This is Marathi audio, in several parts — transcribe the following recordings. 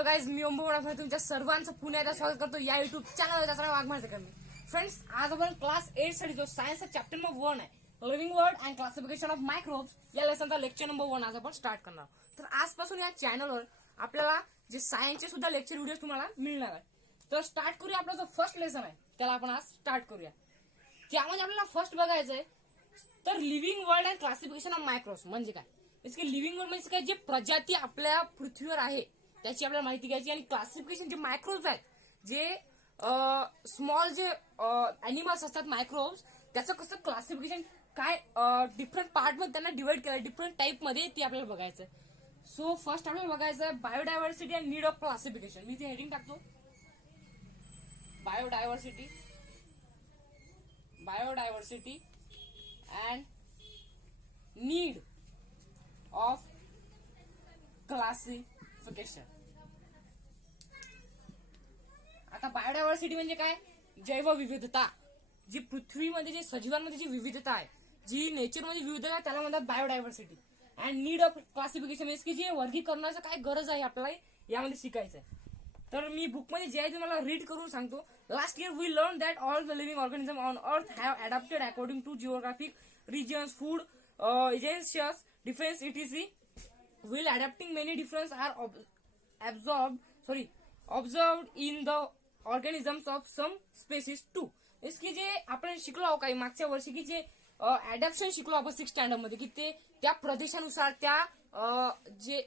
हॅलो गाईज, मी ओंबोडा तुमच्या सर्वांचं पुन्हा एकदा स्वागत करतो या युट्यूब चॅनल. त्याचं नाव वाघमारे कमी. फ्रेंड्स, आज आपण क्लास 8 साठी जो सायन्सचा चॅप्टर नंबर 1 आहे, living world and classification of microbes, या लेसनचा लेक्चर नंबर 1 आज आपण स्टार्ट करणार. तर आजपासून या चॅनलवर आपल्याला जे सायन्सचे सुद्धा लेक्चर व्हिडिओ तुम्हाला मिळणार आहे. तर स्टार्ट करूया. आपला जो फर्स्ट लेसन आहे त्याला आपण आज स्टार्ट करूया. त्यामध्ये आपल्याला फर्स्ट बघायचं आहे तर living world and classification of microbes म्हणजे काय. इसके लिव्हिंग वर्ल्ड म्हणजे काय, जे प्रजाती आपल्या पृथ्वीवर आहे त्याची आपल्याला माहिती घ्यायची. आणि क्लासिफिकेशन जे मायक्रोब्स आहेत, जे स्मॉल जे अॅनिमल्स असतात मायक्रोब्स, त्याचं कसं क्लासिफिकेशन काय डिफरंट पार्ट मध्ये त्यांना डिवाइड केलं, डिफरंट टाइप मध्ये ते आपल्याला बघायचं. सो फर्स्ट आपल्याला बघायचं आहे biodiversity and need of classification. मी ते हेडिंग टाकतो, biodiversity and need of classification. आता बायोडायव्हर्सिटी म्हणजे काय, जैवविविधता. जी पृथ्वीमध्ये जे सजीवांमध्ये जी विविधता आहे, जी नेचरमध्ये विविधता आहे, त्याला म्हणतात biodiversity. And need of classification म्हणजे की जे वर्गीकरणाचं काय गरज आहे आपल्याला यामध्ये शिकायचं आहे. तर मी बुकमध्ये जे आहे तुम्हाला रीड करून सांगतो. Last year we learn that all the living organism on earth have adapted according to geographic regions, food agencies, difference etc. While adapting, many differences are observed in the organisms of some species too. इसकी जे आपण शिकलो काही मागच्या वर्षी की जे अडॅप्शन शिकलो आपण 6th स्टँडर्ड मध्ये, की ते त्या प्रदेशानुसार त्या जे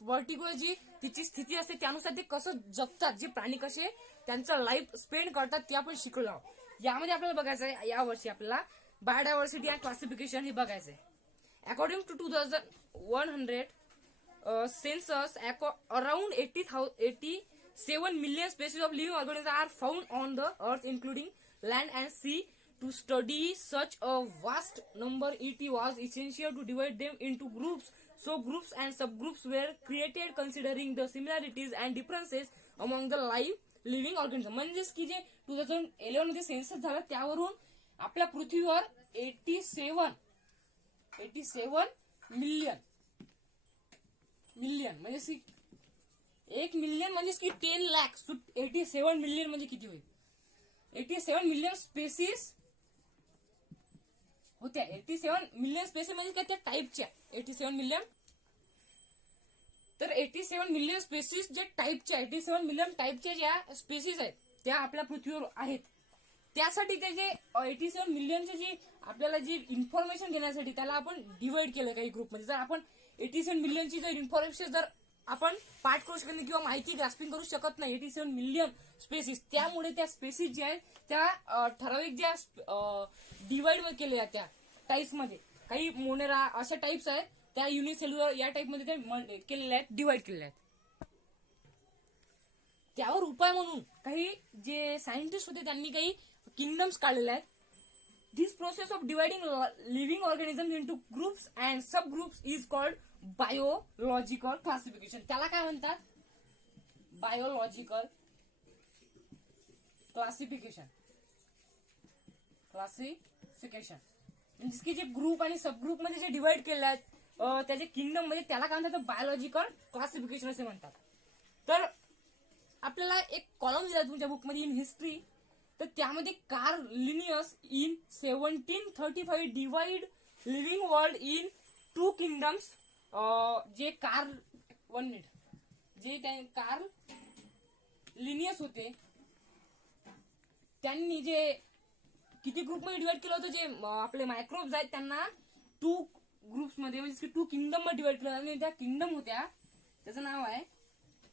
पर्टिक्युलर जी तिची स्थिती असते त्यानुसार ते कसं जगतात, जे प्राणी कसे त्यांचं लाईफ स्पेंड करतात ते आपण शिकलो. यामध्ये आपल्याला बघायचं आहे या वर्षी आपल्याला बायोडायव्हर्सिटी अँड क्लासिफिकेशन हे बघायचं आहे. According to 2100 census, around 87 million species of living organisms are found on the earth, including land and sea. To study such a vast number, it was essential to divide them into groups. So groups and subgroups were created considering the similarities and differences among the living organisms. म्हणजेच की जे 2011 मध्ये सेन्सस झाला त्यावरून आपल्या पृथ्वीवर 87 मिलियन म्हणजे 1 मिलियन म्हणजे की 10 लाख. 87 मिलियन म्हणजे किती होईल, 87 मिलियन स्पेसिस होत्या. 87 मिलियन स्पेसिस म्हणजे काय, त्या टाईपच्या 87 मिलियन. तर 87 मिलियन स्पेसिस जे टाईपच्या, 87 मिलियन टाईपच्या ज्या स्पेसिस आहेत त्या आपल्या पृथ्वीवर आहेत. त्यासाठी ते जे 87 मिलियनचे जी आपल्याला जी इन्फॉर्मेशन घेण्यासाठी त्याला आपण डिवाइड केलं काही ग्रुपमध्ये. जर आपण 87 मिलियनची जर इन्फॉर्मेशन जर आपण पाठ करू शकत नाही किंवा माहिती ग्रास्पिंग करू शकत नाही 87 मिलियन स्पेसिस, त्यामुळे त्या स्पेसिस ज्या आहेत त्या ठराविक ज्या डिवाइड केलेल्या त्या टाइप्स मध्ये, काही मोनेरा अशा टाइप्स आहेत त्या युनिसेल्युलर या टाइप मध्ये ते केलेल्या आहेत, डिवाइड केलेल्या आहेत. त्यावर उपाय म्हणून काही जे सायंटिस्ट होते त्यांनी काही किंगडम्स काढलेले आहेत. This process of dividing living organisms into groups and subgroups is called biological classification. त्याला काय म्हणतात, बायोलॉजिकल क्लासिफिकेशन. म्हणजे की जे ग्रुप आणि सबग्रुप मध्ये जे डिवाइड केले आहेत त्याचे किंगडम मध्ये, त्याला काय म्हणतात, बायोलॉजिकल क्लासिफिकेशन असे म्हणतात. तर आपल्याला एक कॉलम दिला तुमच्या बुकमध्ये इन हिस्ट्री, तर त्यामध्ये Carl Linnaeus in 1735 divide living world in 2 kingdoms. जे कार्ल लिनियस होते त्यांनी जे किती ग्रुपमध्ये डिवाइड केलं होतं, जे आपले मायक्रोब्स आहेत त्यांना 2 ग्रुप्स मध्ये म्हणजे 2 किंगडम मध्ये डिवाइड केलं. आणि त्या किंगडम होत्या, त्याचं नाव आहे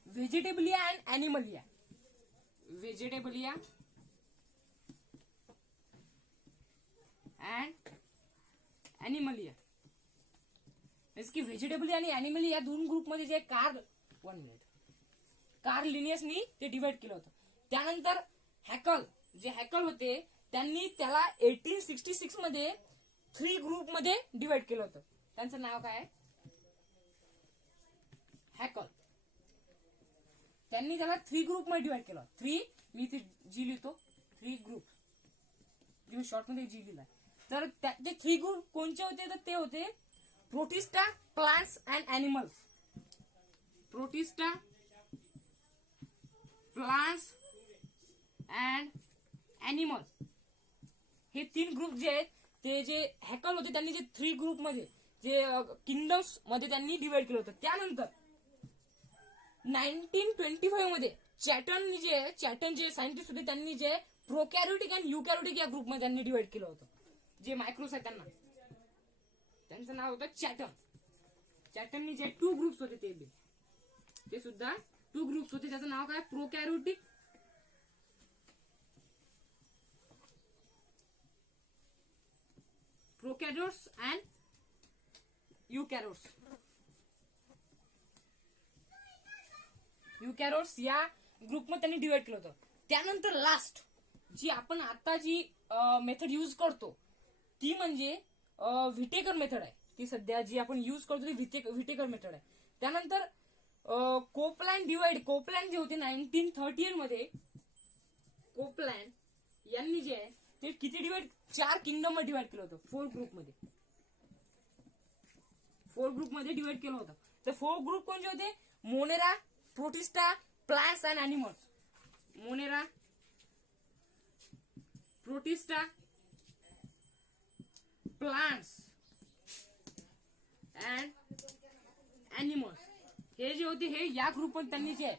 व्हेजिटेबलिया अँड ॲनिमलिया. व्हेजिटेबलिया अँड ॲनिमलिया. की व्हेजिटेबलिया आणि ॲनिमलिया या 2 ग्रुपमध्ये जे कार्ल लिनियसनी ते डिवाइड केलं होतं. त्यानंतर हॅकल होते त्यांनी त्याला 1866 मध्ये 3 ग्रुप मध्ये डिवाइड केलं होतं. त्यांचं नाव काय आहे, हॅकल. त्यांनी त्याला 3 ग्रुप मध्ये डिवाइड केलं. 3 मी इथे जी लिहितो, 3 ग्रुप, मी शॉर्ट मध्ये जी लिहिला. तर ते 3 ग्रुप कोणते होते, तर ते होते protista, plants and animals. Protista, plants and animal, हे 3 ग्रुप जे आहेत ते जे हॅकल होते त्यांनी जे 3 ग्रुप मध्ये जे किंगडम्स मध्ये त्यांनी डिवाइड केलं होतं. त्यानंतर 1925 मध्ये चॅटन जे सायंटिस्ट होते त्यांनी जे प्रोकॅरियोटिक आणि युकॅरियोटिक या ग्रुपमध्ये त्यांनी डिवाइड केलं होतं. जे मायक्रोस आहेत त्यांचं नाव होतं चॅटननी जे 2 ग्रुप्स होते ते सुद्धा 2 ग्रुप्स होते. त्याचं नाव काय? प्रोकॅरियोटिक प्रोकॅरियोट्स अँड युकॅरियोट्स या ग्रुपमध्ये त्यांनी डिवाइड केलं होतं. त्यानंतर लास्ट जी आपण आता जी मेथड यूज करतो ती म्हणजे व्हिटेकर मेथड आहे. ती सध्या जी आपण यूज करतो ती व्हिटेकर मेथड आहे. त्यानंतर कोपलँड जे होते 1938 मध्ये कोपलँड यांनी जे आहे ते किती डिवाइड 4 किंगडम मध्ये डिवाइड केलं होतं. 4 ग्रुपमध्ये डिवाइड केलं होतं. तर 4 ग्रुप कोणते होते? Monera, protista, plants and animals. Monera, protista, plants and animals हे जे होते हे या ग्रुपमध्ये त्यांनी जे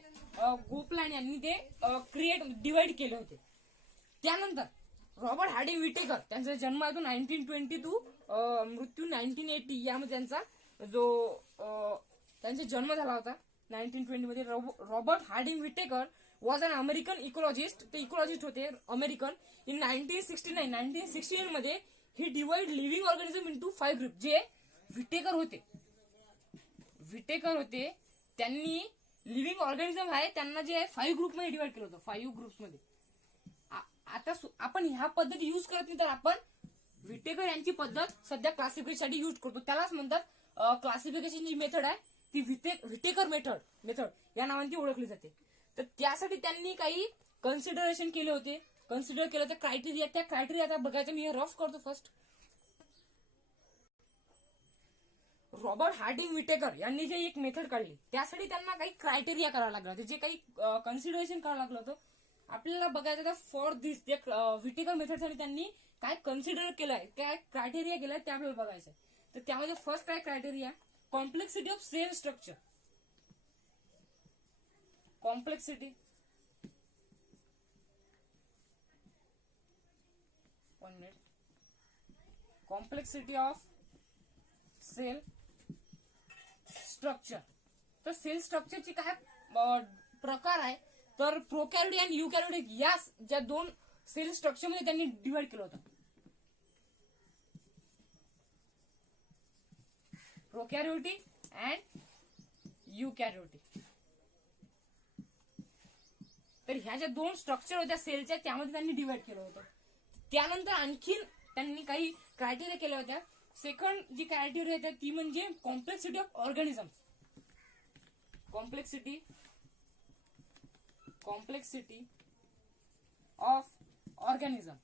कोपलँड यांनी ते डिवाइड केले होते. त्यानंतर रॉबर्ट हार्डिंग विटेकर, त्यांचा जन्म आहे तो 1922 मृत्यू 1980 यामध्ये त्यांचा जो त्यांचा जन्म झाला होता 1920 मध्ये. Robert Harding Whittaker was an American ecologist. ते इकोलॉजिस्ट होते अमेरिकन. इन 1969 मध्ये he divide living organism into 5 group. जे विटेकर होते त्यांनी लिव्हिंग ऑर्गॅनिझम आहे त्यांना जे 5 ग्रुप मध्ये डिवाइड केलं होतं. 5 ग्रुप्स मध्ये. आता आपण ह्या पद्धती युज करत नाही तर आपण विटेकर यांची पद्धत सध्या क्लासिफिकेशनसाठी युज करतो. त्यालाच म्हणतात क्लासिफिकेशन जी मेथड आहे ती व्हिटेकर मेथड या नावाने ती ओळखली जाते. तर त्यासाठी त्यांनी काही कन्सिडरेशन केले होते. कन्सिडर केलं तर क्रायटेरिया, त्या क्रायटेरिया आता बघायचं. मी रफ करतो फर्स्ट. रॉबर्ट हार्डिंग विटेकर यांनी जे एक मेथड काढली त्यासाठी त्यांना काही क्रायटेरिया करावं लागलं होतं. जे काही कन्सिडरेशन करावं लागलं होतं आपल्याला बघायचं तर फॉर दिस जे व्हिटेकर मेथडसाठी त्यांनी काय कन्सिडर केलंय, काय क्रायटेरिया केलाय ते आपल्याला बघायचं आहे. तर त्यामध्ये फर्स्ट काय criteria? Complexity of cell structure. Complexity of cell structure. तर सेल स्ट्रक्चरची काय प्रकार आहे तर प्रोकॅरियोटिक आणि युकॅरियोटिक या ज्या 2 सेल स्ट्रक्चर मध्ये त्यांनी डिवाइड केलं होतं. प्रोकॅरियोटिक अँड युकॅरियोटिक. तर ह्या ज्या 2 स्ट्रक्चर होत्या सेलच्या त्यामध्ये त्यांनी डिवाइड केलं होतं. त्यानंतर आणखीन त्यांनी काही क्रायटेरिया केल्या होत्या. सेकंड जी क्रायटेरिया येतात ती म्हणजे complexity of organism. Complexity of organism.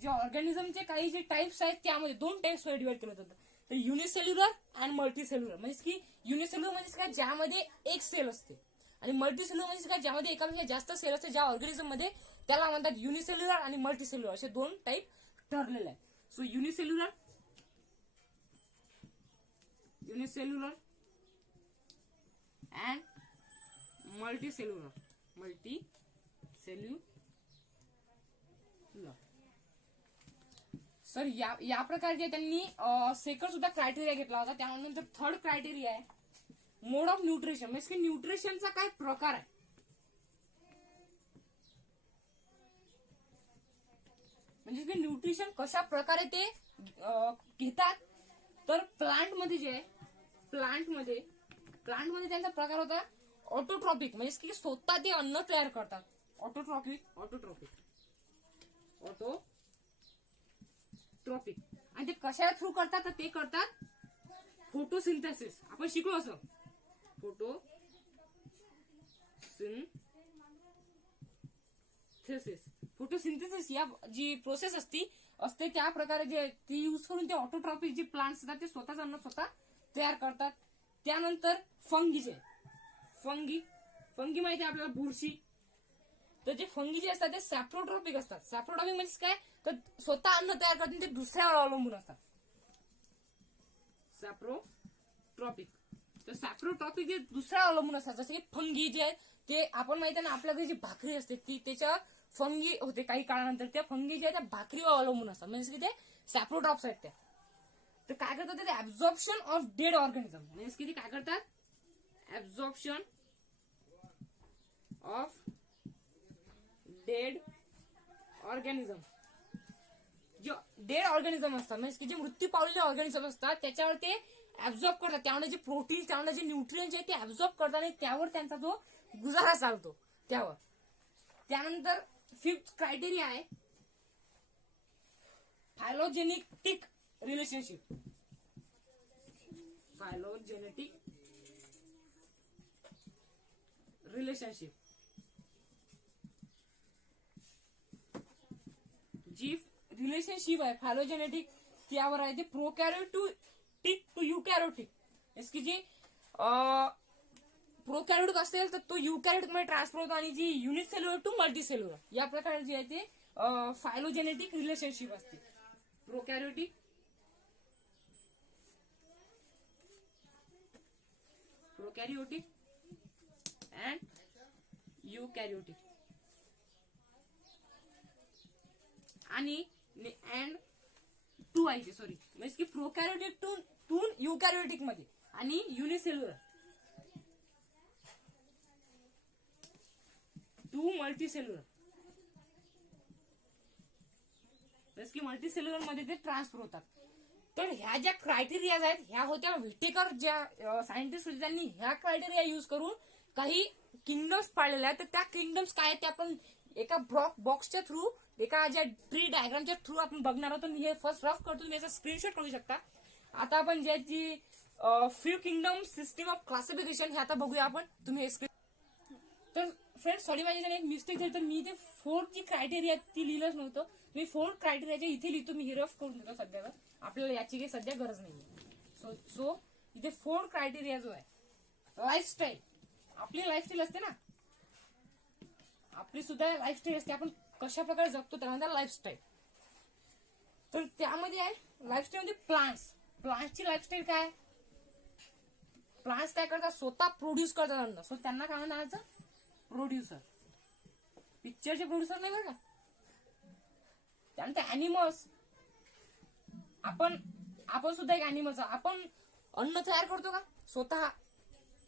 जे ऑर्गॅनिझमचे काही जे टाइप्स आहेत त्यामध्ये 2 टाइप्स मध्ये डिवाइड केलं होतं. तर युनिसेल्युलर आणि मल्टीसेल्युलर. म्हणजे की युनिसेल्युलर म्हणजे काय ज्यामध्ये एक सेल असते आणि मल्टीसेल्युलर म्हणजे काय ज्यामध्ये एकापेक्षा जास्त सेल असते. ज्या ऑर्गॅनिझम मध्ये त्याला म्हणतात युनिसेल्युलर आणि मल्टीसेल्युलर असे 2 टाइप ठरलेले आहे. So unicellular and multicellular. Sir या प्रकारचे त्यांनी सेकंड सुद्धा क्रायटेरिया घेतला होता. त्यानंतर थर्ड क्रायटेरिया आहे मोड ऑफ न्यूट्रिशन. म्हणजे की न्यूट्रिशनचा काय प्रकार आहे. म्हणजे की न्यूट्रिशन कशा प्रकारे ते घेतात. तर प्लांटमध्ये त्यांचा प्रकार होता ऑटोट्रॉपिक. म्हणजे की स्वतः ते अन्न तयार करतात. ऑटोट्रॉपिक आणि ते कशा थ्रू करतात तर ते करतात फोटोसिंथेसिस. आपण शिकलो असं फोटोसिंथेसिस या जी प्रोसेस असते त्या प्रकारे जे ती यूज करून ते ऑटोट्रॉपिक जे प्लांट्स असतात ते स्वतःच अन्न स्वतः तयार करतात. त्यानंतर फंगीचे फंगी. फंगी माहिती आहे आपल्याला, बुरशी. तर जे फंगी जे असतात ते सॅप्रोट्रॉपिक असतात. सॅप्रोट्रॉपिक म्हणजे काय, तर स्वतः अन्न तयार करतात, ते दुसऱ्यावर अवलंबून असतात. सॅप्रोट्रॉपिक. तर सॅप्रोट्रॉपिक जे दुसऱ्यावर अवलंबून असतात, जसे की फंगी जे आहेत ते आपण माहिती आहे ना, आपल्या घरी जी भाकरी असते ती त्याच्या फंगी होते काही काळानंतर, त्या फंगी जे आहेत त्या भाकरीवर अवलंबून असतात, म्हणजे की ते सॅप्रोट्रॉप्स आहेत त्या. तर काय करतात ते, ऍब्झॉर्प्शन ऑफ डेड ऑर्गॅनिझम, म्हणजे की ते काय करतात, ऍब्झॉर्प्शन ऑफ डेड ऑर्गॅनिझम. जे डेड ऑर्गॅनिझम असतात म्हणजे की जे मृत्यू पावलेले ऑर्गॅनिझम असतात त्याच्यावर ते ऍब्झॉर्ब करतात, त्यामुळे जे प्रोटीन, त्यामुळे जे न्यूट्रिएंट्स आहेत ते ऍब्झॉर्ब करतात आणि त्यावर त्यांचा जो गुजारा चालतो त्यावर. त्यानंतर फिफ्थ क्रायटेरिया आहे फायलोजेनेटिक रिलेशनशिप. Phylogenetic relationship. जी रिलेशनशिप आहे फायलोजेनेटिक त्यावर आहे, ते प्रोकॅरियोटिक टू युकॅरियोटिक. इसकी जी प्रोकॅरियोटिक असेल तर तो युकॅरियोटिक मध्ये ट्रान्सफर होतो, आणि जी युनिसेल्युलर टू मल्टीसेल्युलर या प्रकारे जे आहे ते फायलोजेनेटिक रिलेशनशिप असते. प्रोकॅरियोटिक अँड युकॅरियोटिक. आणि अँड टू आहे सॉरी, म्हणजे की प्रोकॅरियोटिक टू युकॅरियोटिक मध्ये, आणि युनिसेल्युलर टू मल्टीसेल्युलर, म्हणजे की मल्टीसेल्युलर मध्ये ते ट्रान्सफर होतात. तर ह्या ज्या क्रायटेरियाज आहेत ह्या होत्या व्हिटेकर ज्या सायंटिस्ट होते त्यांनी ह्या क्रायटेरिया युज करून काही किंगडम्स पाळलेल्या आहेत. तर त्या किंगडम्स काय आहेत ते आपण एका बॉक्सच्या थ्रू, एका ज्या ट्री डायग्रामच्या थ्रू आपण बघणार आहोत. मी हे फर्स्ट रफ करतो, तुम्ही याचा स्क्रीनशॉट करू शकता. आता आपण ज्याची few kingdom system of classification हे आता बघूया आपण. तुम्ही हे स्क्रीन. तर फ्रेंड सॉरी माझी एक मिस्टेक झाली, तर मी ते 4 जी क्रायटेरिया ती लिहिलंच नव्हतं. मी 4 क्रायटेरियाच्या इथे लिहितो, मी हे रफ करून देतो सध्या. आपल्याला याची काही सध्या गरज नाही. सो इथे 4 क्रायटेरिया जो आहे, लाईफस्टाईल. आपली लाईफस्टाईल असते ना, आपली सुद्धा लाईफस्टाईल असते, आपण कशा प्रकारे जगतो त्याला म्हणतात लाईफस्टाईल. तर त्यामध्ये आहे लाईफस्टाईल मध्ये प्लांट्सची लाईफस्टाईल काय, प्लांट्स काय करतात, स्वतः प्रोड्यूस करतात अन्न. सो त्यांना काय म्हणायचं, प्रोड्युसर. पिक्चरचे प्रोड्युसर नाही बरं का. त्यानंतर अॅनिमल्स, आपण सुद्धा एक अॅनिमल्स. आपण अन्न तयार करतो का स्वतः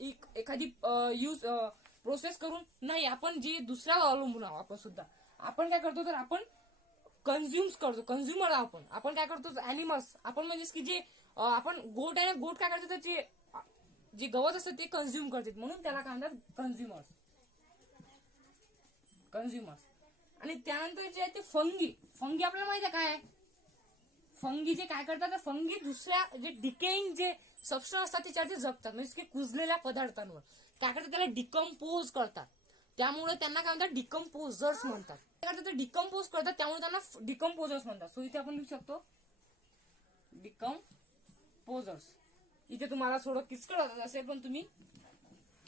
एखादी यूज प्रोसेस करून नाही, आपण जे दुसऱ्यावर अवलंबून आहोत. आपण सुद्धा आपण काय करतो, तर आपण कन्झ्युम्स करतो, कन्झ्युमर आहोत. आपण काय करतो, अॅनिमल्स आपण म्हणजे की जे आपण गोट आहे ना, गोट काय करतो, तर जे गवत असतं ते कन्झ्युम करतात, म्हणून त्याला काय म्हणतात कन्झ्युमर्स. आणि त्यानंतर जे आहे ते फंगी आपल्याला माहिती आहे काय, फंगी जे काय करतात, फंगी दुसऱ्या जे डिकेइंग जे सबस्टन्स असतात त्याच्यावरती जगतात, म्हणजे की कुजलेल्या पदार्थांवर काय करतात, त्याला डिकम्पोज करतात. त्यामुळे त्यांना काय म्हणतात, डिकम्पोजर्स म्हणतात. काय करतात, डिकम्पोज करतात, त्यामुळे त्यांना डिकम्पोजर्स म्हणतात. सो इथे आपण लिहू शकतो डिकम्पोजर्स. इथे तुम्हाला थोडं किचकट होत असेल पण तुम्ही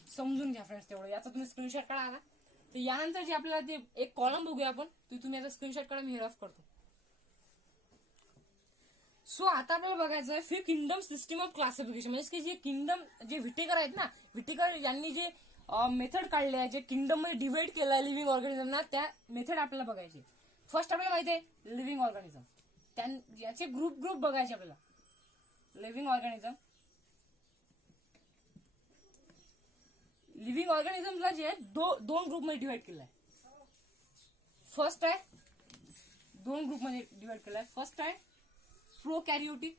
समजून घ्या फ्रेंड्स तेवढं. याचा तुम्ही स्क्रीनशॉट काढा आला. तर यानंतर जे आपल्याला ते एक कॉलम बघूया आपण, तुम्ही याचा स्क्रीनशॉट काढा, मी रफ करतो. सो आता आपल्याला बघायचं आहे few kingdom system of classification, म्हणजे की जे किंगडम जे व्हिटेकर आहेत ना, व्हिटेकर यांनी जे मेथड काढले आहे, जे किंगडम मध्ये डिवाइड केलं आहे लिव्हिंग ऑर्गॅनिझमना, त्या मेथड आपल्याला बघायचे. फर्स्ट आपल्याला माहिती आहे लिव्हिंग ऑर्गॅनिझम, याचे ग्रुप बघायचे आपल्याला. लिव्हिंग ऑर्गॅनिझमला जे आहे दोन ग्रुप मध्ये डिवाइड केलं आहे. फर्स्ट आहे, दोन ग्रुप मध्ये डिवाइड केलं आहे. फर्स्ट आहे प्रोकॅरियोटिक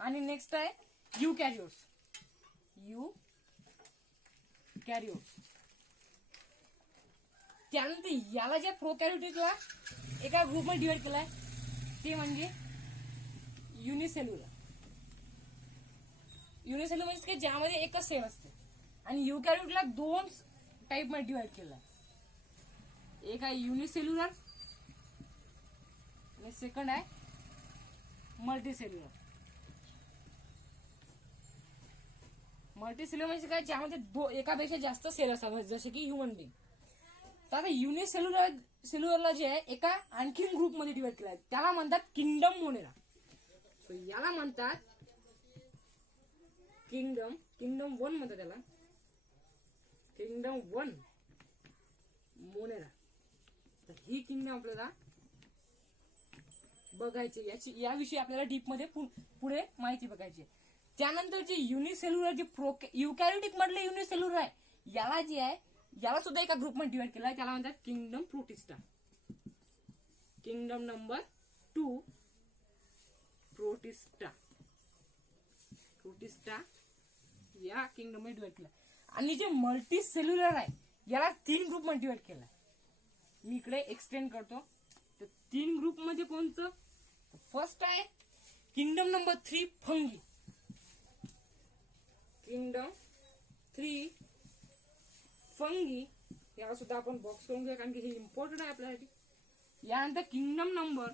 आणि नेक्स्ट आहे युकॅरियोट्स. त्यानंतर याला जे प्रोकॅरियोटिकला एका ग्रुप मध्ये डिवाइड केलाय ते म्हणजे युनिसेल्युलर म्हणजे ज्यामध्ये एकच सेल असते. आणि युकॅरियोटला 2 टाइप मध्ये डिवाइड केलं आहे. एक आहे युनिसेल्युलर आणि सेकंड आहे मल्टीसेल्युलर. मल्टीसेल्युलर म्हणजे काय, ज्यामध्ये एकापेक्षा जास्त सेल असतात, जसे की ह्युमन बिंग. तर आता युनिसेल्युलरला जे आहे एका आणखीन ग्रुपमध्ये डिवाइड केलं आहे, त्याला म्हणतात किंगडम मोनेरा. सो याला म्हणतात किंगडम 1 म्हणतात त्याला, किंगडम 1 मोनेरा. तर ही किंगडम आपल्याला बघायची, याविषयी आपल्याला डीप मध्ये पुढे माहिती बघायची. त्यानंतर जे युनिसेल्युलर, जे युकॅरियोटिक मधले युनिसेल्युलर आहे, याला जे आहे याला सुद्धा एका ग्रुपमध्ये डिवाइड केला आहे, त्याला म्हणतात kingdom protista. Kingdom number 2 protista. या किंगडम मध्ये डिवाइड केला. आणि जे मल्टी सेल्युलर आहे याला 3 ग्रुप मध्ये डिवाइड केला. मी इकडे एक्सटेंड करतो. तर 3 ग्रुप मध्ये कोणतं, फर्स्ट आहे kingdom number 3 fungi. Kingdom 3 fungi, याला सुद्धा आपण बॉक्स करून घेऊया कारण की हे इम्पॉर्टंट आहे आपल्यासाठी. यानंतर किंगडम नंबर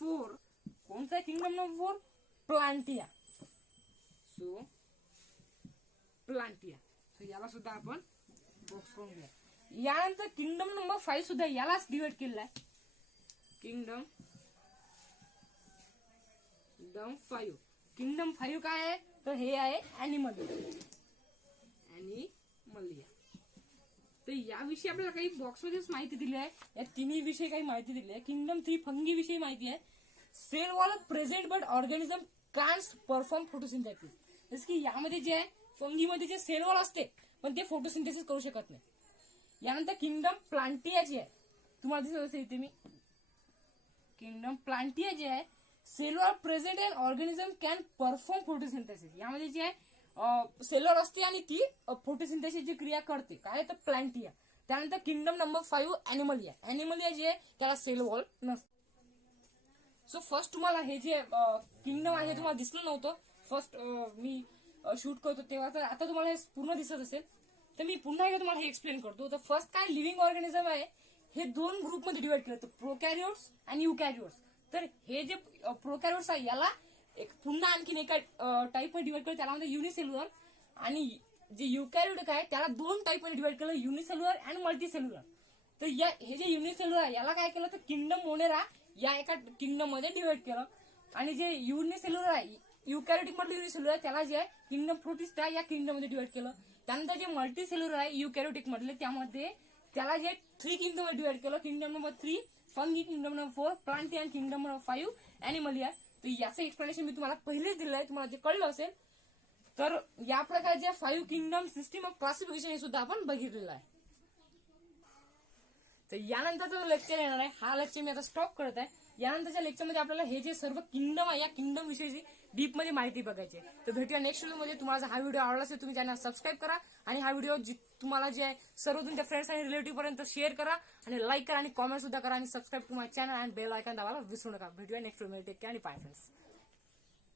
4, कोणता आहे किंगडम नंबर 4, प्लांटिया. सो याला सुद्धा आपण बॉक्स करून घेऊया. यानंतर किंगडम नंबर 5 सुद्धा यालाच डिवाइड केलेला आहे. किंगडम 5. किंगडम 5 काय आहे, तर हे आहे ॲनिमलिया. तर याविषयी आपल्याला काही बॉक्स मध्येच माहिती दिली आहे. या तिन्ही विषयी काही माहिती दिली आहे. किंगडम 3 फंगी विषयी माहिती आहे. Cell wall present but organism can't perform photosynthesis. जसं की यामध्ये जे आहे फंगीमध्ये जे सेल वॉल असते पण ते फोटोसिंथेसिस करू शकत नाही. यानंतर किंगडम प्लांटिया जे आहे, तुम्हाला दिसत असेल इथे मी, किंगडम प्लांटिया जे आहे, cell wall present and organism can perform photosynthesis. यामध्ये जे आहे सेलर असते आणि ती फोटोसिंथेसिसची क्रिया करते, काय तर प्लांटिया. त्यानंतर किंगडम नंबर 5 ॲनिमलिया जे आहे त्याला सेल वॉल नसते. सो फर्स्ट तुम्हाला हे जे किंगडम आहे तुम्हाला दिसलं नव्हतं फर्स्ट मी शूट करतो तेव्हा, तर आता तुम्हाला हे पूर्ण दिसत असेल. तर मी पुन्हा एकदा तुम्हाला हे एक्सप्लेन करतो. तर फर्स्ट काय, लिव्हिंग ऑर्गॅनिझम आहे हे 2 ग्रुपमध्ये डिवाइड केलं, तर प्रोकॅरियोट्स आणि युकॅरियोट्स. तर हे जे प्रोकॅरियोट्स आहे याला एक पुन्हा आणखीन एका टाईप मध्ये डिवाइड केलं, त्याला म्हणतात युनिसेल्युलर. आणि जे युकॅरियोटिक आहे त्याला 2 टाईप मध्ये डिवाइड केलं, युनिसेल्युलर आणि मल्टीसेल्युलर. तर हे जे युनिसेल्युलर आहे याला काय केलं, तर किंगडम मोनेरा या एका किंगडम मध्ये डिवाइड केलं. आणि जे युनिसेल्युलर आहे, युकॅरियोटिक मधलं युनिसेल्युलर आहे, त्याला जे आहे किंगडम प्रोटिस्टा या किंगडम मध्ये डिवाइड केलं. त्यानंतर जे मल्टीसेल्युलर आहे युकॅरियोटिक मधले, त्यामध्ये त्याला जे 3 किंगडम मध्ये डिवाइड केलं. Kingdom number 3 fungi, kingdom number 4 प्लांटिया आणि किंगडम नंबर 5 ॲनिमलिया. तर याचं एक्सप्लेनेशन मी तुम्हाला पहिलेच दिलं आहे, तुम्हाला जे कळलं असेल. तर या प्रकारच्या 5 किंगडम सिस्टीम ऑफ क्लासिफिकेशन हे सुद्धा आपण बघितलेलं आहे. तर यानंतरचा लेक्चर येणार आहे, हा लेक्चर मी आता स्टॉप करत आहे. यानंतरच्या लेक्चरमध्ये आपल्याला हे जे सर्व किंगडम आहे या किंगडम विषयी डीप मध्ये माहिती बघायची. तर भेटूया नेक्स्ट व्हिडिओमध्ये. तुम्हाला हा व्हिडिओ आवडला असेल तुम्ही चॅनल सबस्क्राईब करा आणि हा व्हिडिओ तुम्हाला जे आहे सर्व तुमच्या फ्रेंड्स आणि रिलेटिव्ह पर्यंत शेअर करा आणि लाईक करा आणि कॉमेंट सुद्धा करा आणि सबस्क्राईब टू माय चॅनल आणि बेल आयकॉन दाबायला विसरू नका. भेटूया नेक्स्ट व्हिडिओमध्ये. टेक केअर आणि बाय फ्रेंड्स.